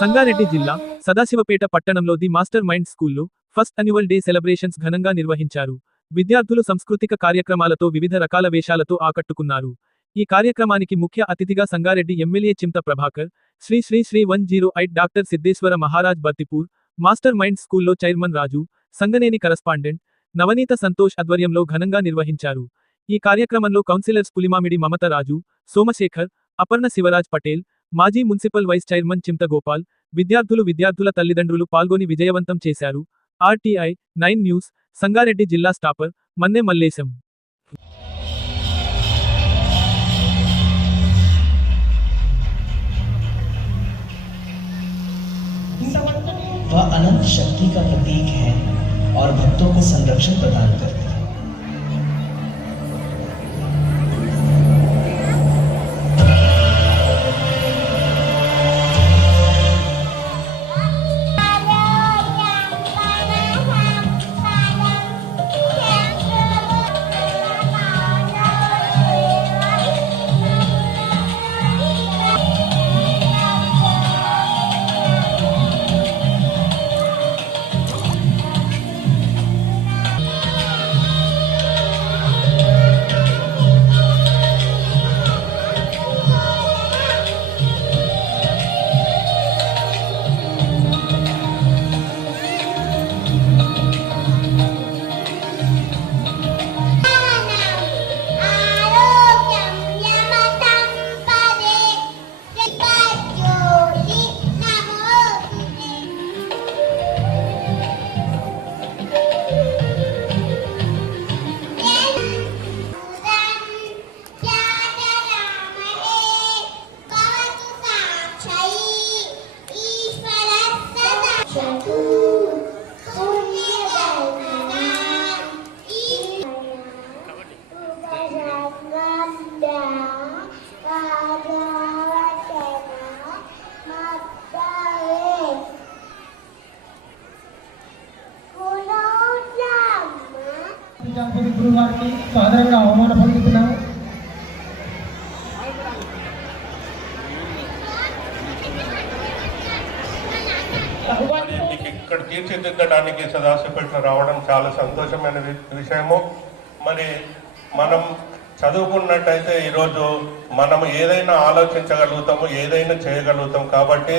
సంగారెడ్డి జిల్లా సదాశివపేట పట్టణంలో the master mind స్కూల్లో ఫస్ట్ అన్యువల్ డే సెలబ్రేషన్స్ ఘనంగా నిర్వహించారు. విద్యార్థులు సాంస్కృతిక కార్యక్రమాలతో వివిధ రకాల వేషాలతో ఆకట్టుకున్నారు. ఈ కార్యక్రమానికి ముఖ్య అతిథిగా Sangareddy MLA Chinta Prabhakar, Shri 108 doctor Siddheshwara Maharaj Battipur, master mind స్కూల్లో చైర్మన్ రాజు, సంగనేని కరస్పాండెంట్ నవనీత సంతోష్ ఆధ్వర్యంలో ఘనంగా నిర్వహించారు. ఈ కార్యక్రమంలో కౌన్సిలర్స్ పులిమామిడి మమత రాజు, సోమశేఖర్, అపర్ణ శివరాజ్ పటేల్, మాజీ మున్సిపల్ వైస్ చైర్మన్ చింత గోపాల్, విద్యార్థుల తల్లిదండ్రులు పాల్గొని విజయవంతం చేశారు. RTI 9 న్యూస్, సంగారెడ్డి జిల్లా స్టాపర్ మన్నె మల్లేశం. वह अनंत शक्ति का प्रतीक है और भक्तों को संरक्षण प्रदान करती है। గురువు వారికి సాధారణంగా అవమాన పొందుతున్నాము. ఇక్కడ తీర్చిదిద్దడానికి సదాశివపేటలో రావడం చాలా సంతోషమైన విషయము. మరి మనం చదువుకున్నట్టయితే ఈరోజు మనం ఏదైనా ఆలోచించగలుగుతాము, ఏదైనా చేయగలుగుతాం. కాబట్టి